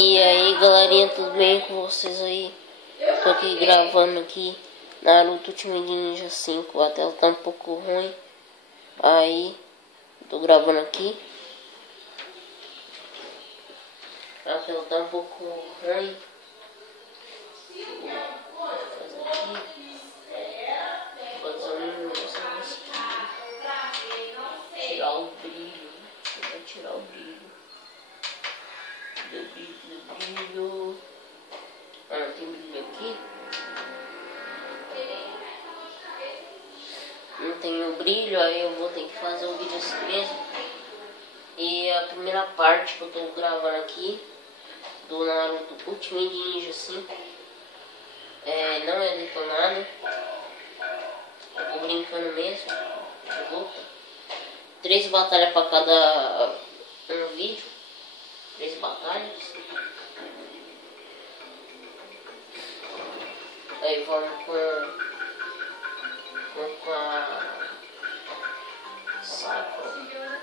E aí galerinha, tudo bem com vocês aí? Tô aqui gravando aqui Naruto Ultimate Ninja 5. A tela tá um pouco ruim. Aí tô gravando aqui. A tela tá um pouco ruim. Tirar o brilho. Vou tirar o brilho. Brilho. Ah, não tem brilho aqui. Não tem o brilho, aí eu vou ter que fazer o vídeo assim mesmo. E a primeira parte que eu tô gravando aqui do Naruto Ultimate Ninja 5 não é detonado. Eu vou brincando mesmo de luta. 3 batalhas para cada um vídeo. 3 batalhas. Aí vamos com a Sakura.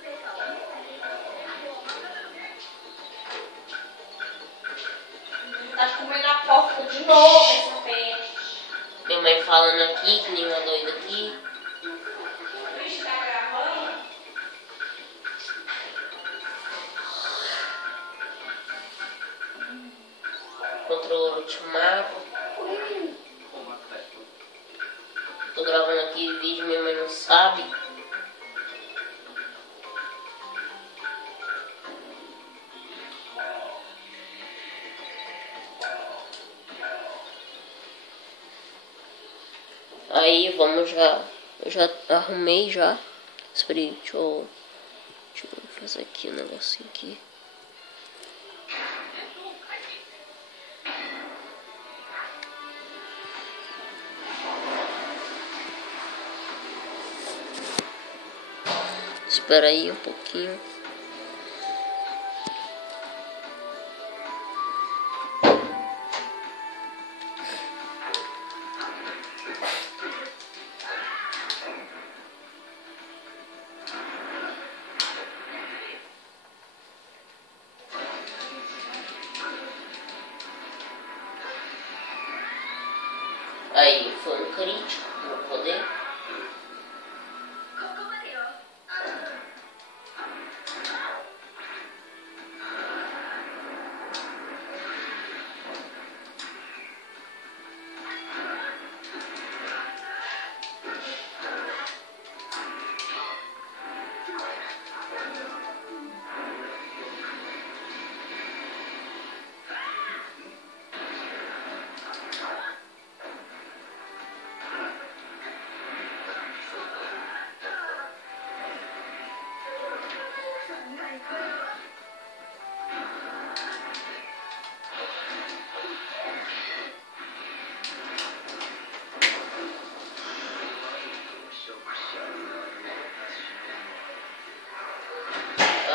Tá comendo a porta de novo essa peste. Minha mãe falando aqui, que nem uma doida aqui. O bicho tá gravando? Controle Ultimato. Tô gravando aqui vídeo, minha mãe não sabe. Aí vamos eu já arrumei já. Espera aí, deixa eu fazer aqui um negocinho aqui. Espera aí um pouquinho. Aí foi um crítico no poder.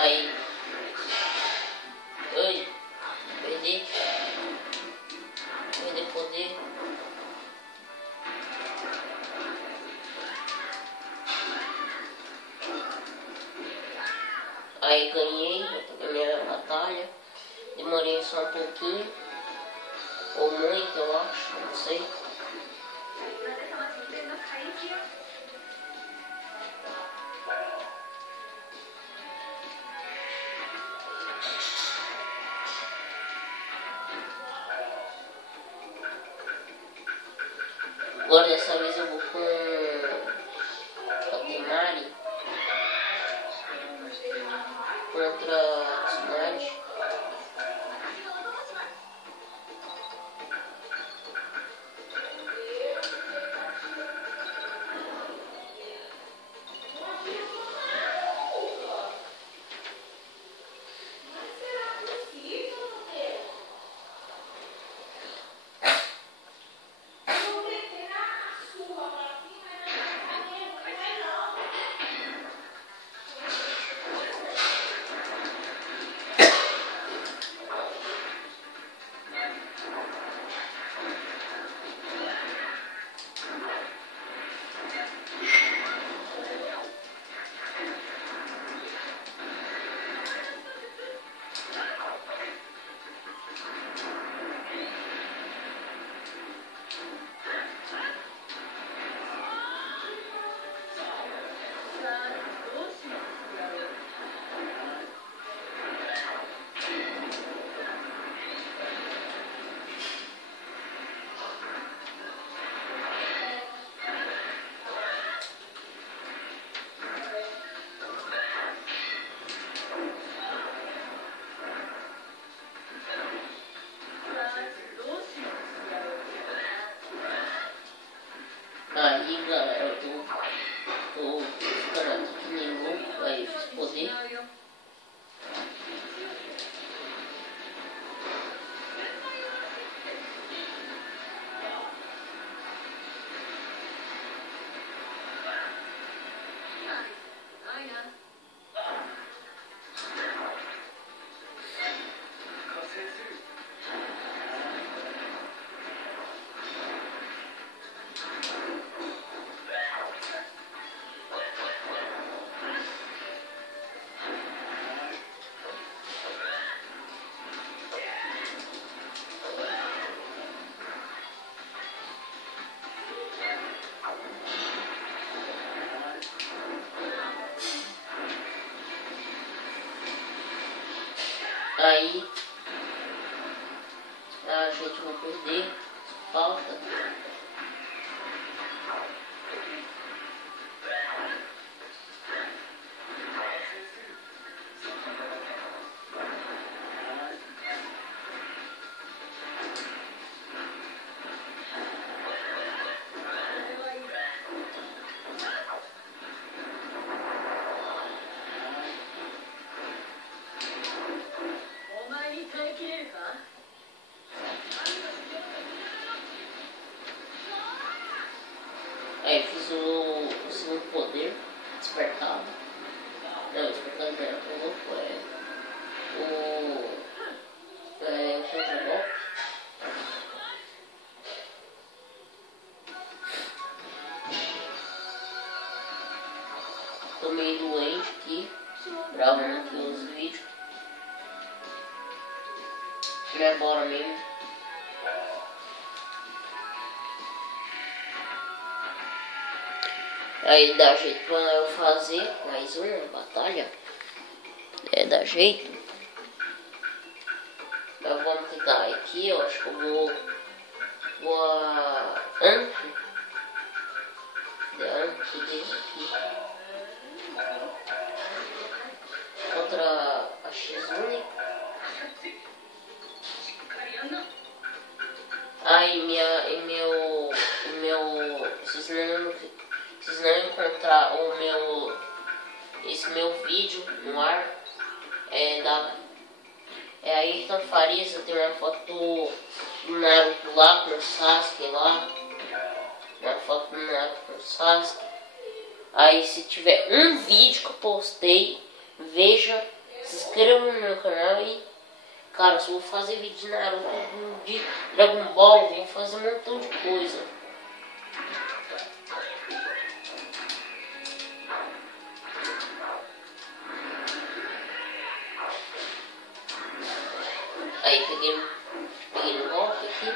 Aí, oi, perder poder. Aí ganhei a primeira batalha. Demorei só um pouquinho, ou muito, eu acho, não sei. Agora dessa vez eu vou com a Temari contra a Tsunade. Aí a gente vai perder. Falta. Aí fiz o segundo poder, despertado. Não, despertado não, o louco o contra-golpe. Tô meio doente aqui, gravando aqui os vídeos. Não é bora mesmo. Aí dá jeito pra eu fazer mais uma batalha. Dá jeito. Mas vamos tentar aqui, eu acho que eu vou a Anki. Anki desse aqui. Contra a Shizune. Aí vocês não encontrar esse meu vídeo no ar, aí então Farias, eu tenho uma foto do Naruto lá com o Sasuke lá, uma foto do Naruto com o Sasuke. Aí se tiver um vídeo que eu postei, veja, se inscreva no meu canal e, cara, se eu vou fazer vídeo de Naruto, de Dragon Ball, vou fazer um montão de coisa. Aí peguei no golpe aqui.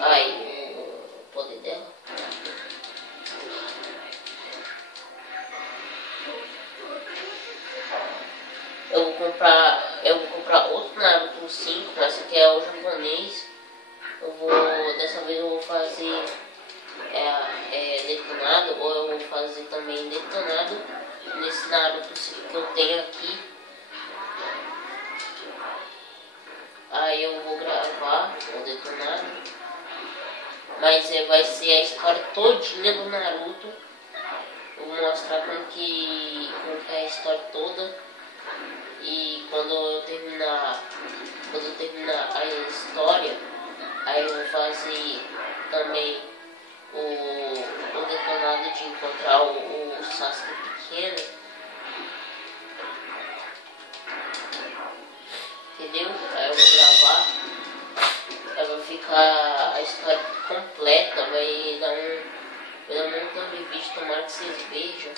Aí o poder dela. Eu vou comprar outro Naruto 5, mas esse aqui é o japonês. Dessa vez eu vou fazer detonado, ou eu vou fazer também detonado nesse Naruto 5 que eu tenho aqui. Aí eu vou gravar o detonado, mas vai ser a história todinha do Naruto. Eu vou mostrar como que é a história toda. E quando eu terminar a história, aí eu vou fazer também o detonado de encontrar o Sasuke pequeno. Entendeu? Aí eu vou gravar. Aí vai ficar a história completa. Vai dar um montão de vídeo. Tomara que vocês vejam.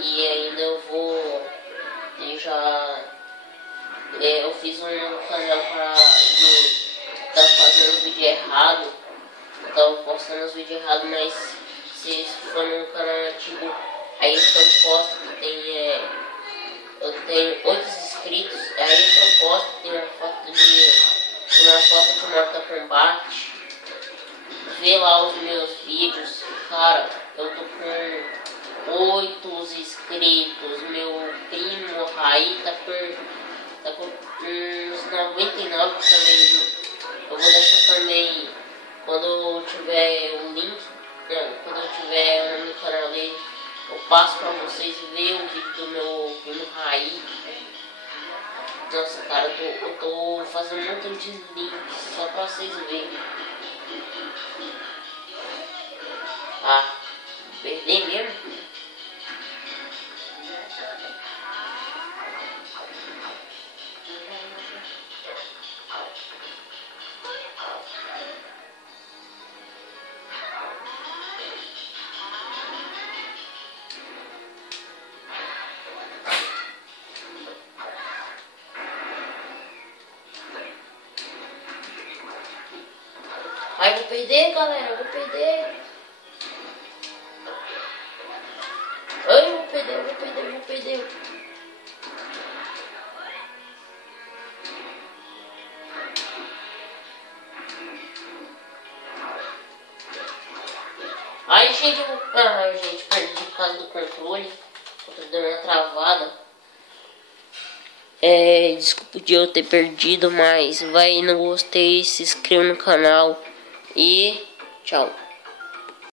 E ainda eu fiz um canal tá fazendo os vídeos errados. Eu tava postando os vídeos errados, mas se for no canal antigo, aí eu posto que eu tenho 8 inscritos, aí eu posto, tem uma foto de Mortal Kombat. Vê lá os meus vídeos, cara, eu tô com 8 inscritos, meu primo Raí tá com uns 99 também. Eu vou deixar também, quando eu tiver o link, quando eu tiver o nome do canal dele, eu passo pra vocês ver o vídeo do meu primo Raí. Nossa, cara, eu tô fazendo um montão de links só pra vocês verem. Perder mesmo? Ai, vou perder, galera, vou perder. Ai, vou perder. Ai, gente, gente, perdi por causa do controle. O controle deu uma travada. Desculpa de eu ter perdido, mas vai, não gostei, se inscreva no canal e tchau.